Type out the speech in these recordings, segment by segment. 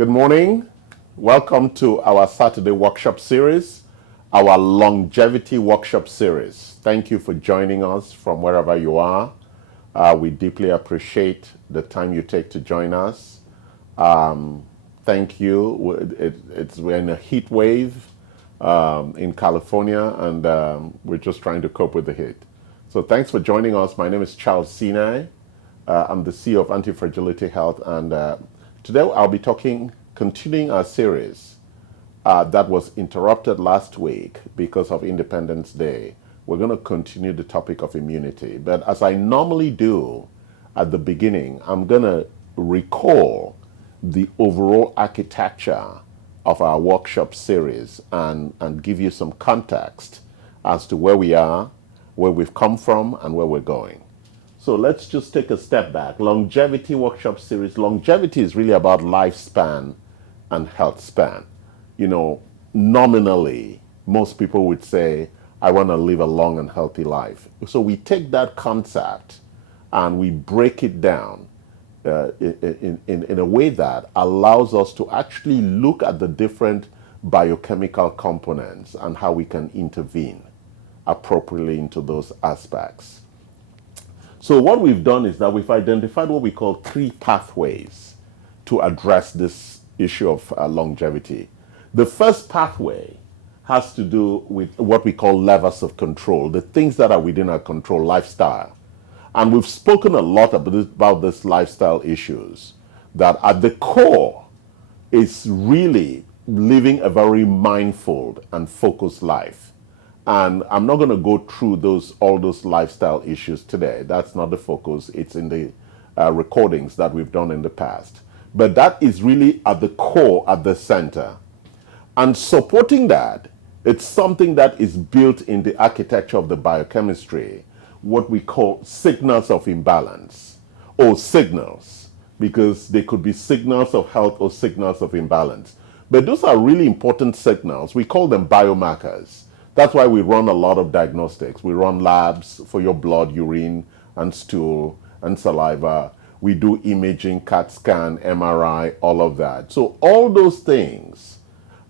Good morning. Welcome to our Saturday workshop series, our longevity workshop series. Thank you for joining us from wherever you are. We deeply appreciate the time you take to join us. Thank you. We're in a heat wave in California, and we're just trying to cope with the heat. So thanks for joining us. My name is Charles Sine. I'm the CEO of Anti-Fragility Health, and today I'll be continuing our series that was interrupted last week because of Independence Day. We're going to continue the topic of immunity. But as I normally do at the beginning, I'm going to recall the overall architecture of our workshop series and give you some context as to where we are, where we've come from, and where we're going. So let's just take a step back. Longevity workshop series. Longevity is really about lifespan and health span. You know, nominally, most people would say, I want to live a long and healthy life. So we take that concept and we break it down in a way that allows us to actually look at the different biochemical components and how we can intervene appropriately into those aspects. So what we've done is that we've identified what we call 3 pathways to address this issue of longevity. The first pathway has to do with what we call levers of control, the things that are within our control, lifestyle. And we've spoken a lot about this lifestyle issues, that at the core is really living a very mindful and focused life. And I'm not going to go through all those lifestyle issues today. That's not the focus. It's in the recordings that we've done in the past. But that is really at the core, at the center. And supporting that, it's something that is built in the architecture of the biochemistry, what we call signals of imbalance, or signals, because they could be signals of health or signals of imbalance. But those are really important signals. We call them biomarkers. That's why we run a lot of diagnostics. We run labs for your blood, urine, and stool, and saliva. We do imaging, CAT scan, MRI, all of that. So all those things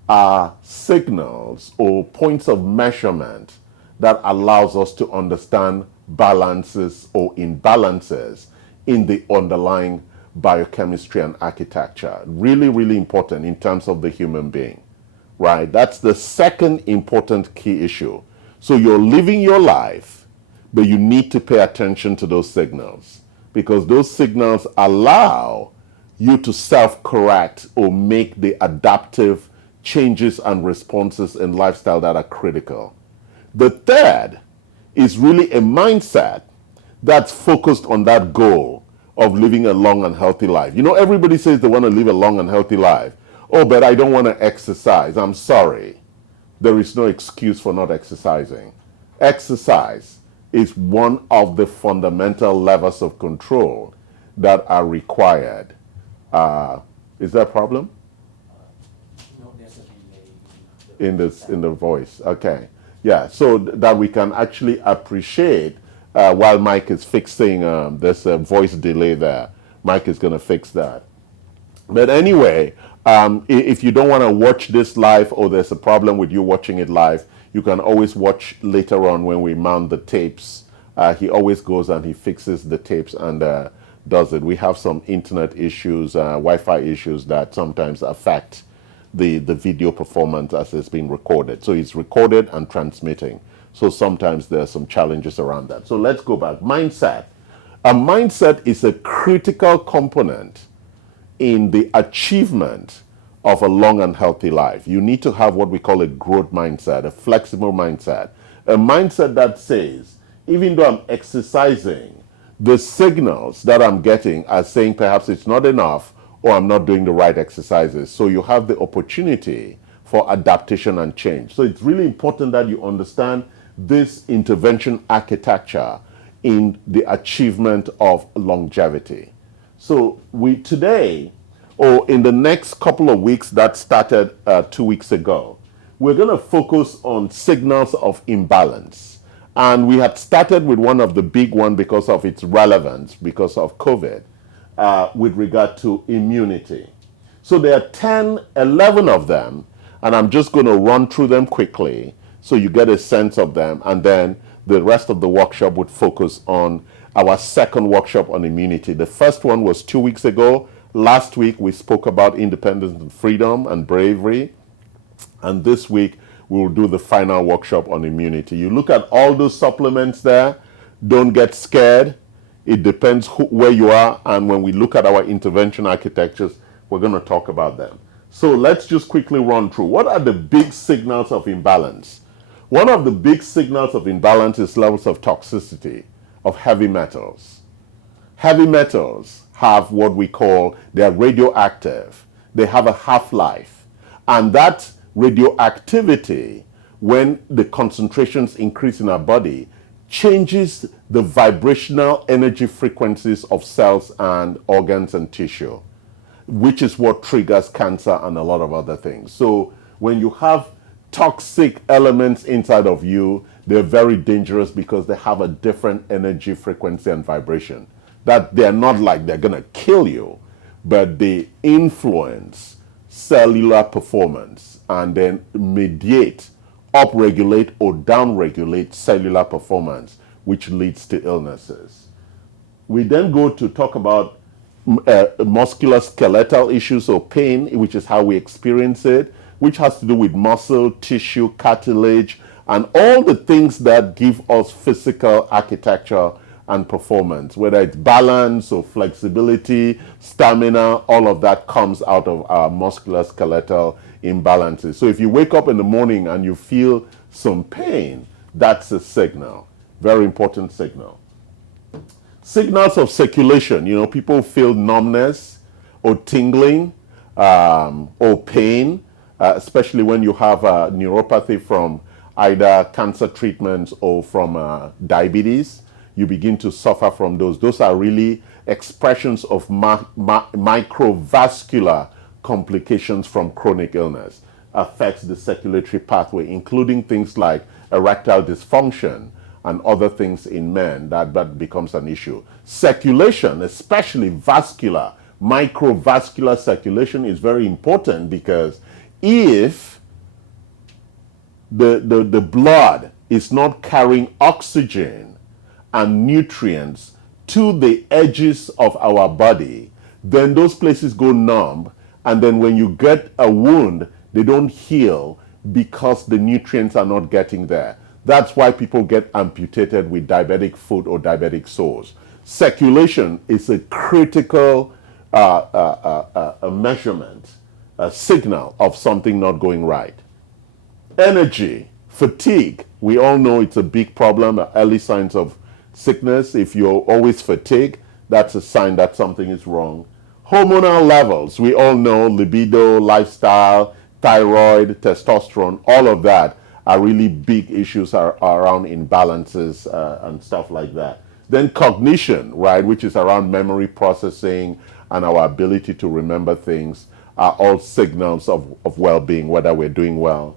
are signals or points of measurement that allows us to understand balances or imbalances in the underlying biochemistry and architecture. Really, really important in terms of the human being. Right? That's the second important key issue. So you're living your life, but you need to pay attention to those signals, because those signals allow you to self-correct or make the adaptive changes and responses in lifestyle that are critical. The third is really a mindset that's focused on that goal of living a long and healthy life. You know, everybody says they want to live a long and healthy life. Oh, but I don't want to exercise. I'm sorry. There is no excuse for not exercising. Exercise is one of the fundamental levers of control that are required. Is there a problem? No, there's a delay in the voice. Okay. Yeah, so that we can actually appreciate while Mike is fixing, there's a voice delay there. Mike is going to fix that. But anyway, if you don't want to watch this live, or there's a problem with you watching it live, you can always watch later on when we mount the tapes. He always goes and he fixes the tapes and does it. We have some internet issues, Wi-Fi issues that sometimes affect the video performance as it's being recorded. So it's recorded and transmitting. So sometimes there are some challenges around that. So let's go back. Mindset. A mindset is a critical component in the achievement of a long and healthy life. You need to have what we call a growth mindset, a flexible mindset, a mindset that says, even though I'm exercising, the signals that I'm getting are saying perhaps it's not enough, or I'm not doing the right exercises. So you have the opportunity for adaptation and change. So it's really important that you understand this intervention architecture in the achievement of longevity. So today, or in the next couple of weeks that started 2 weeks ago, we're going to focus on signals of imbalance. And we had started with one of the big ones because of its relevance, because of COVID, with regard to immunity. So there are 10, 11 of them, and I'm just going to run through them quickly so you get a sense of them, and then the rest of the workshop would focus on our second workshop on immunity. The first one was 2 weeks ago. Last week we spoke about independence and freedom and bravery, and this week we will do the final workshop on immunity. You look at all those supplements there, don't get scared. It depends where you are, and when we look at our intervention architectures, we're going to talk about them. So let's just quickly run through. What are the big signals of imbalance? One of the big signals of imbalance is levels of toxicity of heavy metals. Heavy metals have what we call, they're radioactive. They have a half-life. And that radioactivity, when the concentrations increase in our body, changes the vibrational energy frequencies of cells and organs and tissue, which is what triggers cancer and a lot of other things. So when you have toxic elements inside of you, they're very dangerous because they have a different energy frequency and vibration. That they're not like they're going to kill you, but they influence cellular performance and then mediate, upregulate or downregulate cellular performance, which leads to illnesses. We then go to talk about musculoskeletal issues or pain, which is how we experience it, which has to do with muscle, tissue, cartilage, and all the things that give us physical architecture and performance, whether it's balance or flexibility, stamina, all of that comes out of our musculoskeletal imbalances. So if you wake up in the morning and you feel some pain, that's a signal, very important signal. Signals of circulation, people feel numbness or tingling or pain, especially when you have neuropathy from either cancer treatments or from diabetes. You begin to suffer from those. Those are really expressions of microvascular complications from chronic illness. Affects the circulatory pathway, including things like erectile dysfunction and other things in men that becomes an issue. Circulation, especially vascular, microvascular circulation is very important because if the blood is not carrying oxygen and nutrients to the edges of our body, then those places go numb, and then when you get a wound, they don't heal because the nutrients are not getting there. That's why people get amputated with diabetic foot or diabetic sores. Circulation is a critical a measurement, a signal of something not going right. Energy, fatigue, we all know it's a big problem, early signs of sickness. If you're always fatigued, that's a sign that something is wrong. Hormonal levels, we all know libido, lifestyle, thyroid, testosterone, all of that are really big issues around imbalances and stuff like that. Then cognition, right, which is around memory processing and our ability to remember things, are all signals of well-being, whether we're doing well.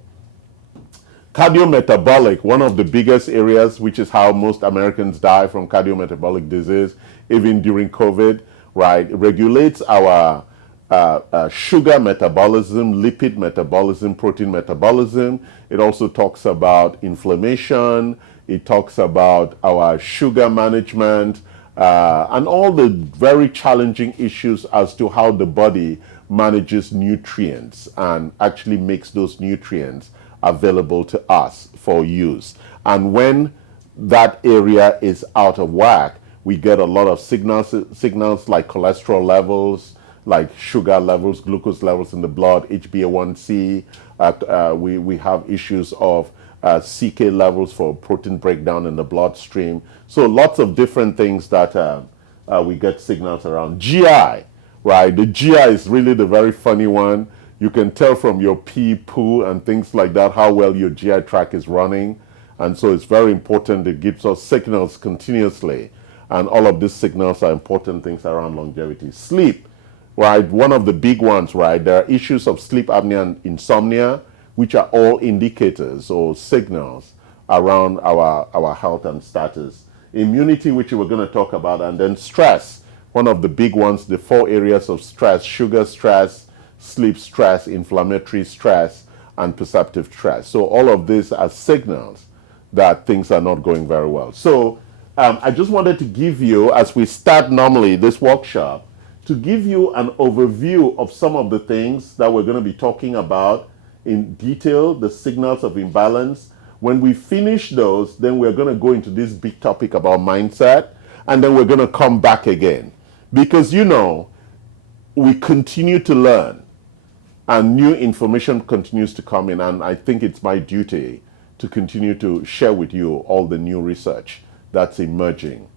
Cardiometabolic, one of the biggest areas, which is how most Americans die from cardiometabolic disease, even during COVID, right, regulates our sugar metabolism, lipid metabolism, protein metabolism. It also talks about inflammation. It talks about our sugar management and all the very challenging issues as to how the body manages nutrients and actually makes those nutrients available to us for use. And when that area is out of whack, we get a lot of signals like cholesterol levels, like sugar levels, glucose levels in the blood, HbA1c. We have issues of CK levels for protein breakdown in the bloodstream. So lots of different things that we get signals around. GI, right? The GI is really the very funny one. You can tell from your pee, poo, and things like that how well your GI tract is running. And so it's very important. It gives us signals continuously. And all of these signals are important things around longevity. Sleep, right? One of the big ones, right? There are issues of sleep apnea and insomnia, which are all indicators or signals around our health and status. Immunity, which we're going to talk about, and then stress. One of the big ones, the 4 areas of stress: sugar stress, sleep stress, inflammatory stress, and perceptive stress. So all of these are signals that things are not going very well. So I just wanted to give you, as we start normally this workshop, to give you an overview of some of the things that we're going to be talking about in detail, the signals of imbalance. When we finish those, then we're going to go into this big topic about mindset, and then we're going to come back again. Because, you know, we continue to learn, and new information continues to come in, and I think it's my duty to continue to share with you all the new research that's emerging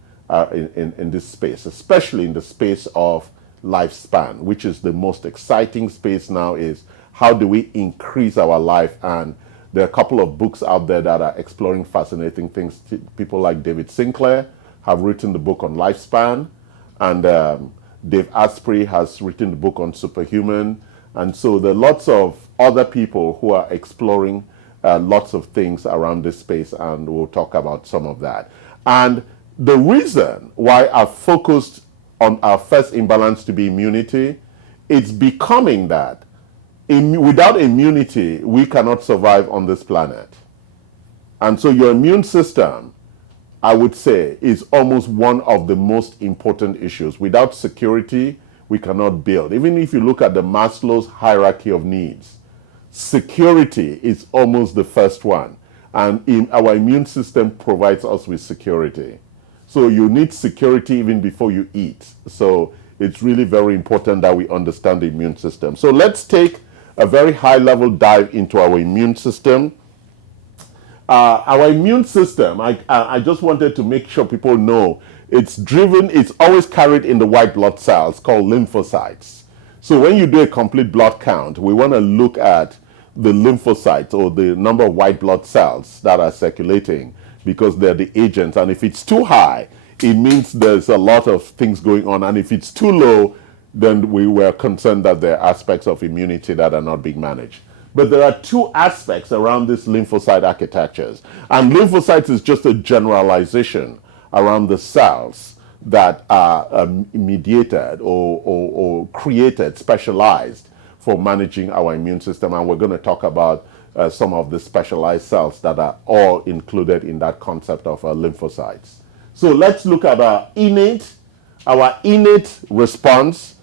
in this space, especially in the space of lifespan, which is the most exciting space now. Is how do we increase our life? And there are a couple of books out there that are exploring fascinating things. People like David Sinclair have written the book on lifespan, and Dave Asprey has written the book on superhuman. And so there are lots of other people who are exploring lots of things around this space, and we'll talk about some of that. And the reason why I focused on our first imbalance to be immunity, it's becoming that without immunity, we cannot survive on this planet. And so your immune system, I would say, is almost one of the most important issues. Without security, we cannot build. Even if you look at the Maslow's hierarchy of needs, security is almost the first one. And our immune system provides us with security. So you need security even before you eat. So it's really very important that we understand the immune system. So let's take a very high level dive into our immune system. Our immune system, I just wanted to make sure people know, it's always carried in the white blood cells called lymphocytes. So when you do a complete blood count, we want to look at the lymphocytes, or the number of white blood cells that are circulating, because they're the agents. And if it's too high, it means there's a lot of things going on. And if it's too low, then we were concerned that there are aspects of immunity that are not being managed. But there are two aspects around these lymphocyte architectures. And lymphocytes is just a generalization around the cells that are mediated or created, specialized for managing our immune system. And we're going to talk about some of the specialized cells that are all included in that concept of lymphocytes. So let's look at our innate response.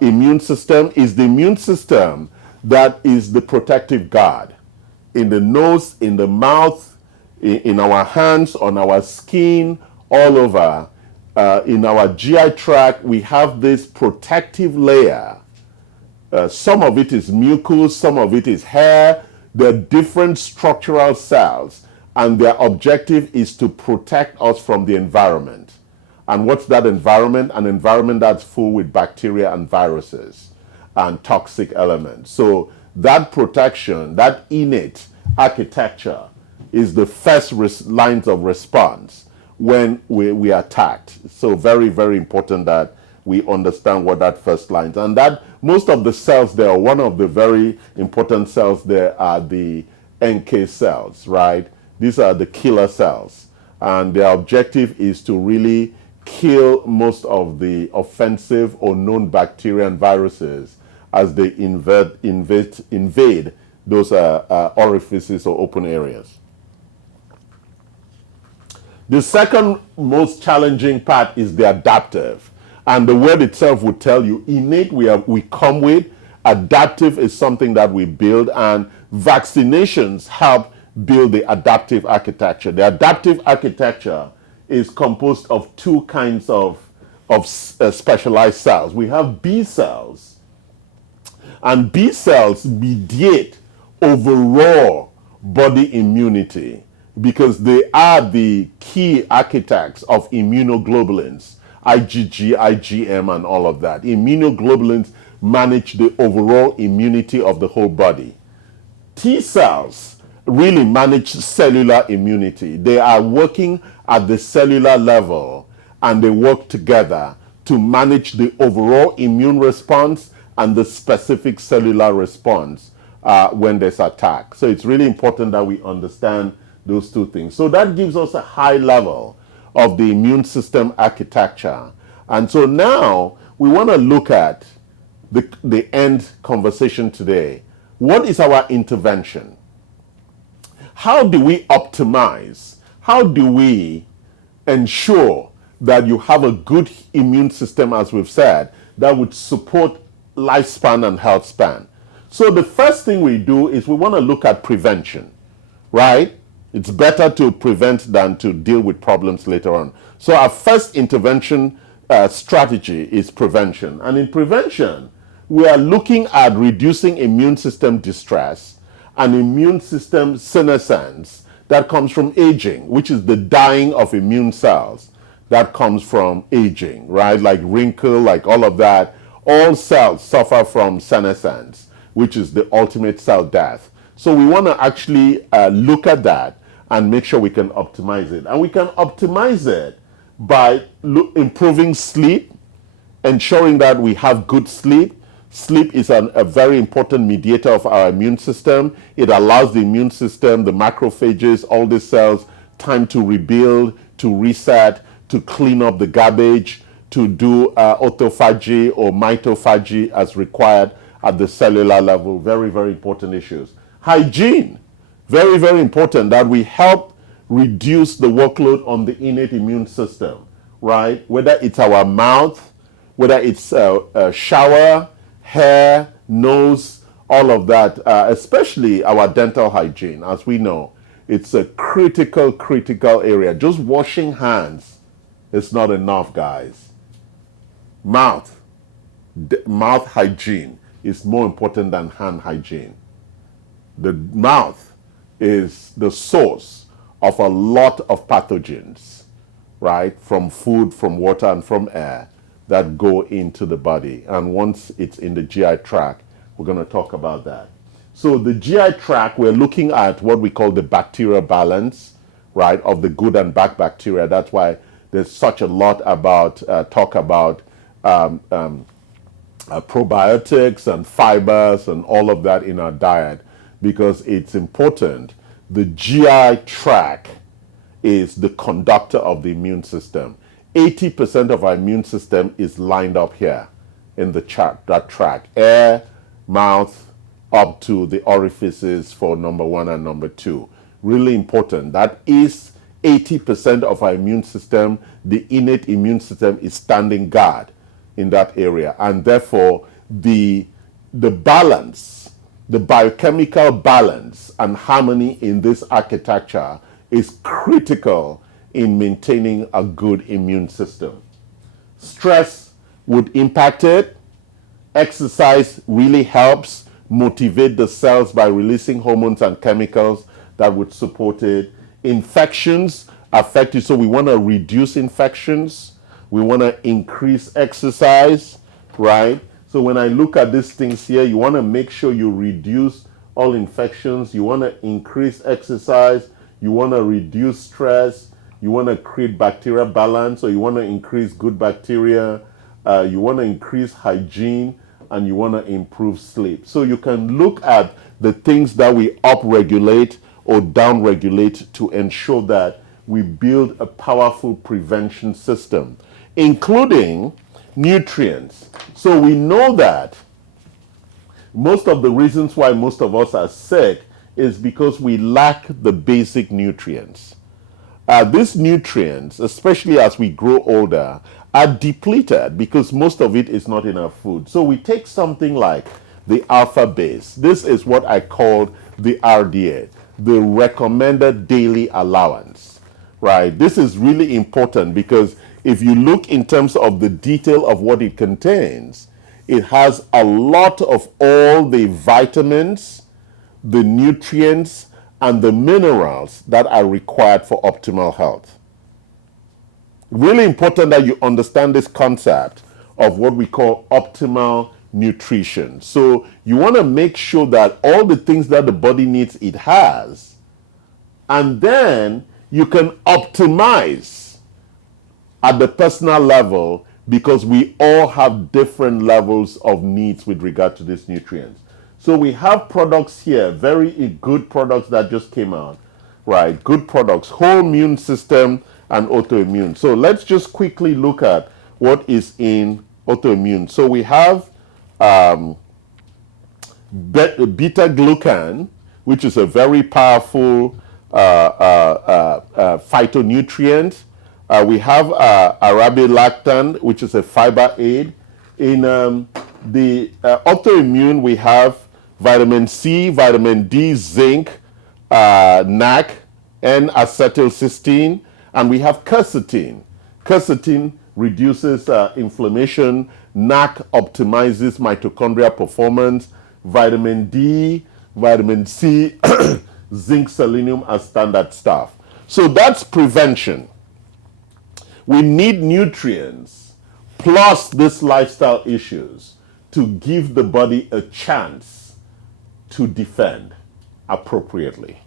Immune system is the immune system that is the protective guard in the nose, in the mouth, in our hands, on our skin, all over. In our GI tract, we have this protective layer. Some of it is mucus, some of it is hair. They're different structural cells, and their objective is to protect us from the environment. And what's that environment? An environment that's full with bacteria and viruses and toxic elements. So that protection, that innate architecture, is the first lines of response when we are attacked. So very, very important that we understand what that first lines. And that most of the cells there, one of the very important cells there are the NK cells, right? These are the killer cells. And their objective is to really kill most of the offensive or known bacteria and viruses as they invade those orifices or open areas. The second most challenging part is the adaptive. And the word itself would tell you, innate we come with, adaptive is something that we build, and vaccinations help build the adaptive architecture. The adaptive architecture is composed of two kinds of specialized cells. We have B cells, and B cells mediate overall body immunity because they are the key architects of immunoglobulins, IgG, IgM, and all of that. Immunoglobulins manage the overall immunity of the whole body. T cells really manage cellular immunity. They are working at the cellular level, and they work together to manage the overall immune response and the specific cellular response when there's attack. So it's really important that we understand those two things. So that gives us a high level of the immune system architecture. And so now we want to look at the end conversation today. What is our intervention? How do we optimize? How do we ensure that you have a good immune system, as we've said, that would support lifespan and health span? So the first thing we do is we want to look at prevention, right? It's better to prevent than to deal with problems later on. So our first intervention strategy is prevention. And in prevention, we are looking at reducing immune system distress and immune system senescence that comes from aging, which is the dying of immune cells that comes from aging, right? Like wrinkle, like all of that. All cells suffer from senescence, which is the ultimate cell death. So we want to actually look at that and make sure we can optimize it. And we can optimize it by improving sleep, ensuring that we have good sleep. Sleep is a very important mediator of our immune system. It allows the immune system, the macrophages, all the cells, time to rebuild, to reset, to clean up the garbage, to do autophagy or mitophagy as required at the cellular level. Very, very important issues. Hygiene, very, very important, that we help reduce the workload on the innate immune system, right? Whether it's our mouth, whether it's a shower, hair, nose, all of that, especially our dental hygiene. As we know, it's a critical area. Just washing hands is not enough, guys. Mouth hygiene is more important than hand hygiene. The mouth is the source of a lot of pathogens, right? From food, from water, and from air that go into the body. And once it's in the GI tract, we're going to talk about that. So the GI tract, we're looking at what we call the bacterial balance, right, of the good and bad bacteria. That's why there's such a lot about talk about probiotics and fibers and all of that in our diet, because it's important. The GI tract is the conductor of the immune system. 80% of our immune system is lined up here in the that tract. Air, mouth, up to the orifices for number 1 and number 2. Really important. That is 80% of our immune system. The innate immune system is standing guard in that area. And therefore, the balance, the biochemical balance and harmony in this architecture is critical in maintaining a good immune system. Stress would impact it. Exercise really helps motivate the cells by releasing hormones and chemicals that would support it. Infections affect it, so we want to reduce infections. We want to increase exercise, right? So when I look at these things here, you want to make sure you reduce all infections. You want to increase exercise. You want to reduce stress. You want to create bacterial balance, or you want to increase good bacteria. You want to increase hygiene, and you want to improve sleep. So you can look at the things that we upregulate or downregulate to ensure that we build a powerful prevention system, including nutrients. So we know that most of the reasons why most of us are sick is because we lack the basic nutrients. These nutrients, especially as we grow older, are depleted because most of it is not in our food. So we take something like the alpha base. This is what I call the RDA, the recommended daily allowance, right? This is really important because if you look in terms of the detail of what it contains, it has a lot of all the vitamins, the nutrients, and the minerals that are required for optimal health. Really important that you understand this concept of what we call optimal nutrition. So you want to make sure that all the things that the body needs, it has. And then you can optimize at the personal level, because we all have different levels of needs with regard to these nutrients. So we have products here, very good products that just came out, right? Good products, whole immune system and autoimmune. So let's just quickly look at what is in autoimmune. So we have beta glucan, which is a very powerful phytonutrient. We have arabilactan, which is a fiber aid. In the autoimmune, we have vitamin C, vitamin D, zinc, NAC, N-acetylcysteine, and we have quercetin. Quercetin reduces inflammation. NAC optimizes mitochondrial performance. Vitamin D, vitamin C, zinc, selenium as standard stuff. So that's prevention. We need nutrients plus these lifestyle issues to give the body a chance to defend appropriately.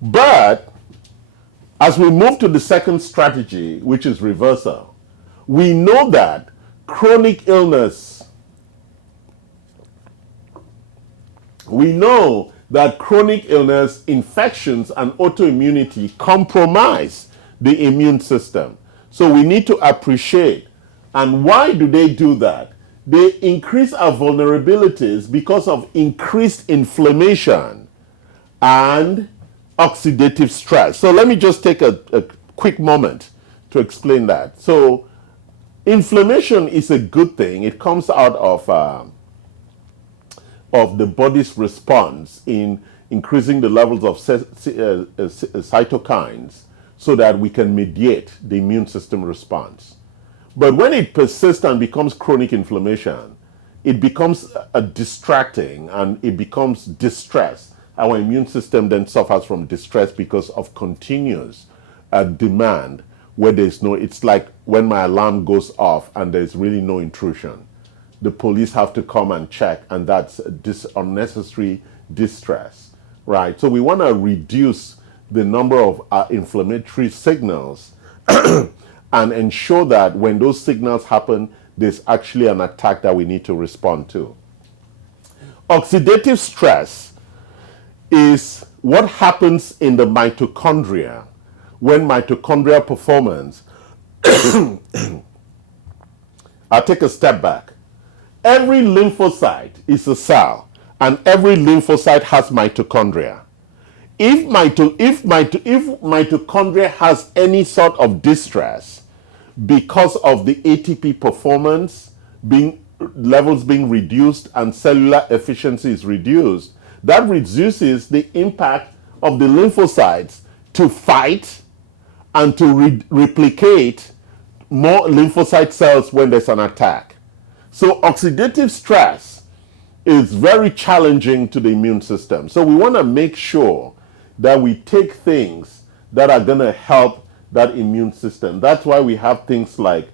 But as we move to the second strategy, which is reversal, we know that chronic illness, infections, and autoimmunity compromise the immune system. So we need to appreciate. And why do they do that? They increase our vulnerabilities because of increased inflammation and oxidative stress. So let me just take a quick moment to explain that. So inflammation is a good thing. It comes out of the body's response in increasing the levels of cytokines so that we can mediate the immune system response. But when it persists and becomes chronic inflammation, it becomes distracting and it becomes distress. Our immune system then suffers from distress because of continuous demand where there's no, it's like when my alarm goes off and there's really no intrusion. The police have to come and check, and that's this unnecessary distress, right? So we want to reduce the number of inflammatory signals and ensure that when those signals happen, there's actually an attack that we need to respond to. Oxidative stress is what happens in the mitochondria when mitochondrial performance. I'll take a step back. Every lymphocyte is a cell, and every lymphocyte has mitochondria. If mitochondria has any sort of distress because of the ATP performance levels being reduced and cellular efficiency is reduced, that reduces the impact of the lymphocytes to fight and to replicate more lymphocyte cells when there's an attack. So oxidative stress is very challenging to the immune system. So we want to make sure that we take things that are going to help that immune system. That's why we have things like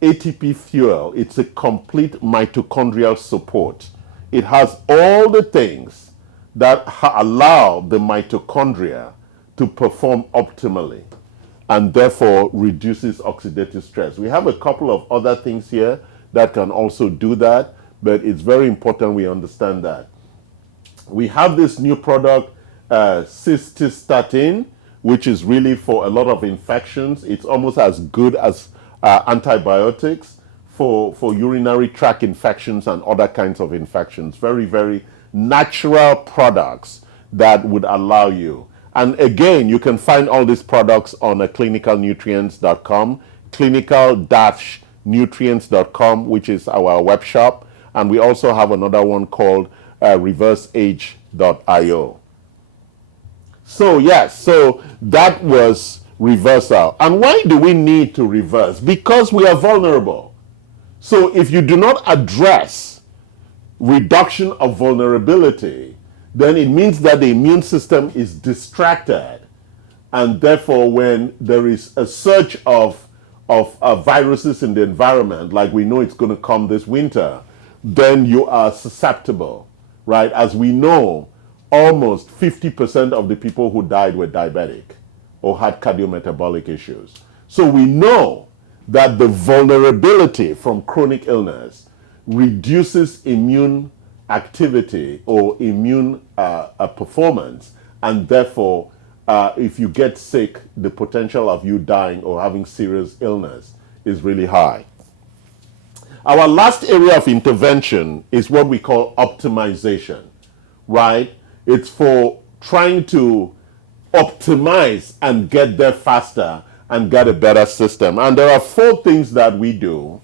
ATP fuel. It's a complete mitochondrial support. It has all the things that allow the mitochondria to perform optimally and therefore reduces oxidative stress. We have a couple of other things here that can also do that, but it's very important we understand that. We have this new product, cystistatin, which is really for a lot of infections. It's almost as good as antibiotics for urinary tract infections and other kinds of infections. Very, very natural products that would allow you. And again, you can find all these products on clinicalnutrients.com, clinical-nutrients.com, which is our web shop. And we also have another one called reverseage.io. So yes, so that was reversal. And why do we need to reverse? Because we are vulnerable. So if you do not address reduction of vulnerability, then it means that the immune system is distracted. And therefore, when there is a surge of viruses in the environment, like we know it's going to come this winter, then you are susceptible, right? As we know, almost 50% of the people who died were diabetic or had cardiometabolic issues. So we know that the vulnerability from chronic illness reduces immune activity or immune performance, and therefore if you get sick, the potential of you dying or having serious illness is really high. Our last area of intervention is what we call optimization, right? It's for trying to optimize and get there faster and get a better system. And there are 4 things that we do.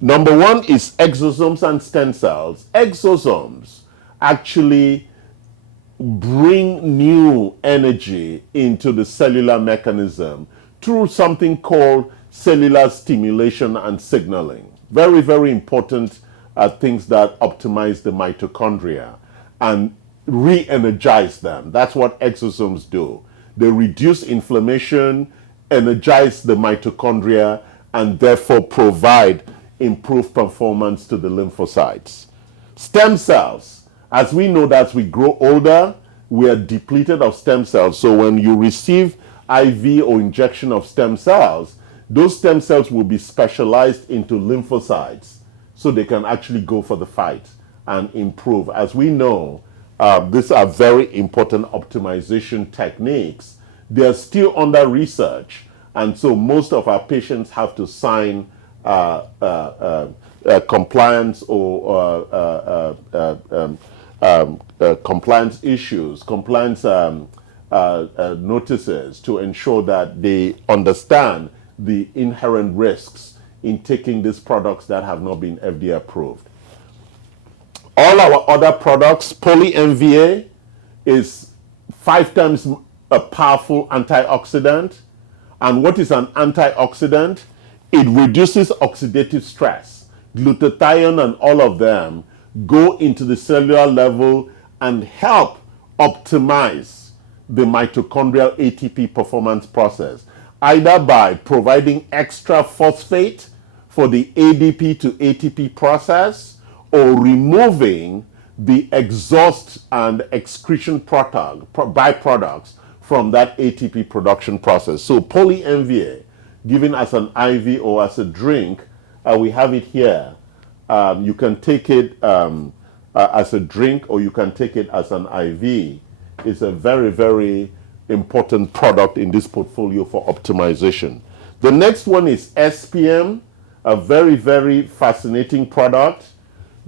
Number 1 is exosomes and stem cells. Exosomes actually bring new energy into the cellular mechanism through something called cellular stimulation and signaling. Very, very important things that optimize the mitochondria and re-energize them. That's what exosomes do. They reduce inflammation, energize the mitochondria, and therefore provide improved performance to the lymphocytes. Stem cells. As we know that as we grow older, we are depleted of stem cells. So when you receive IV or injection of stem cells, those stem cells will be specialized into lymphocytes so they can actually go for the fight and improve. As we know, these are very important optimization techniques. They are still under research, and so most of our patients have to sign compliance or compliance issues, compliance notices to ensure that they understand the inherent risks in taking these products that have not been FDA approved. All our other products, poly-MVA is 5 times a powerful antioxidant. And what is an antioxidant? It reduces oxidative stress. Glutathione and all of them go into the cellular level and help optimize the mitochondrial ATP performance process, either by providing extra phosphate for the ADP to ATP process or removing the exhaust and excretion byproducts from that ATP production process. So poly-MVA, given as an IV or as a drink, we have it here. You can take it as a drink or you can take it as an IV. It's a very, very important product in this portfolio for optimization. The next one is SPM, a very, very fascinating product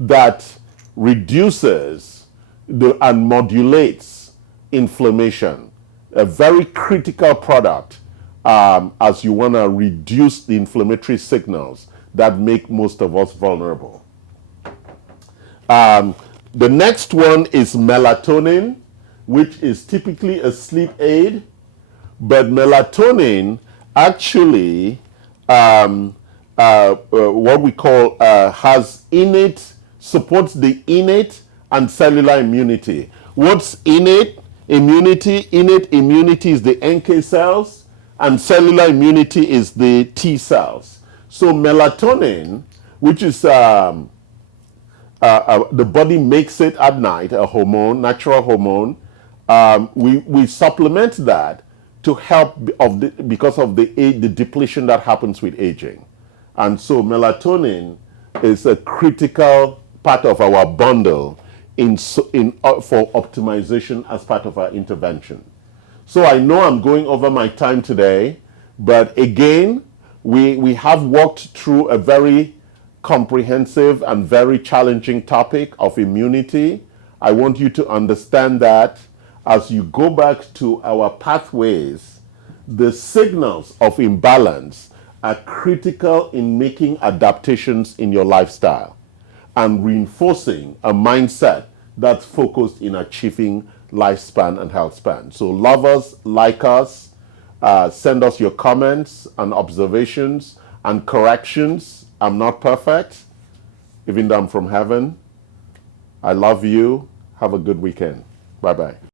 that reduces and modulates inflammation. A very critical product as you want to reduce the inflammatory signals that make most of us vulnerable. The next one is melatonin, which is typically a sleep aid, but melatonin actually what we call supports the innate and cellular immunity. What's innate immunity? Innate immunity is the NK cells, and cellular immunity is the T cells. So melatonin, which is the body makes it at night, a hormone, natural hormone. We supplement that to help because of the depletion that happens with aging. And so melatonin is a critical part of our bundle for optimization as part of our intervention. So I know I'm going over my time today, but again, we have walked through a very comprehensive and very challenging topic of immunity. I want you to understand that as you go back to our pathways, the signals of imbalance are critical in making adaptations in your lifestyle and reinforcing a mindset that's focused in achieving lifespan and health span. So love us, like us, send us your comments and observations and corrections. I'm not perfect, even though I'm from heaven. I love you. Have a good weekend. Bye-bye.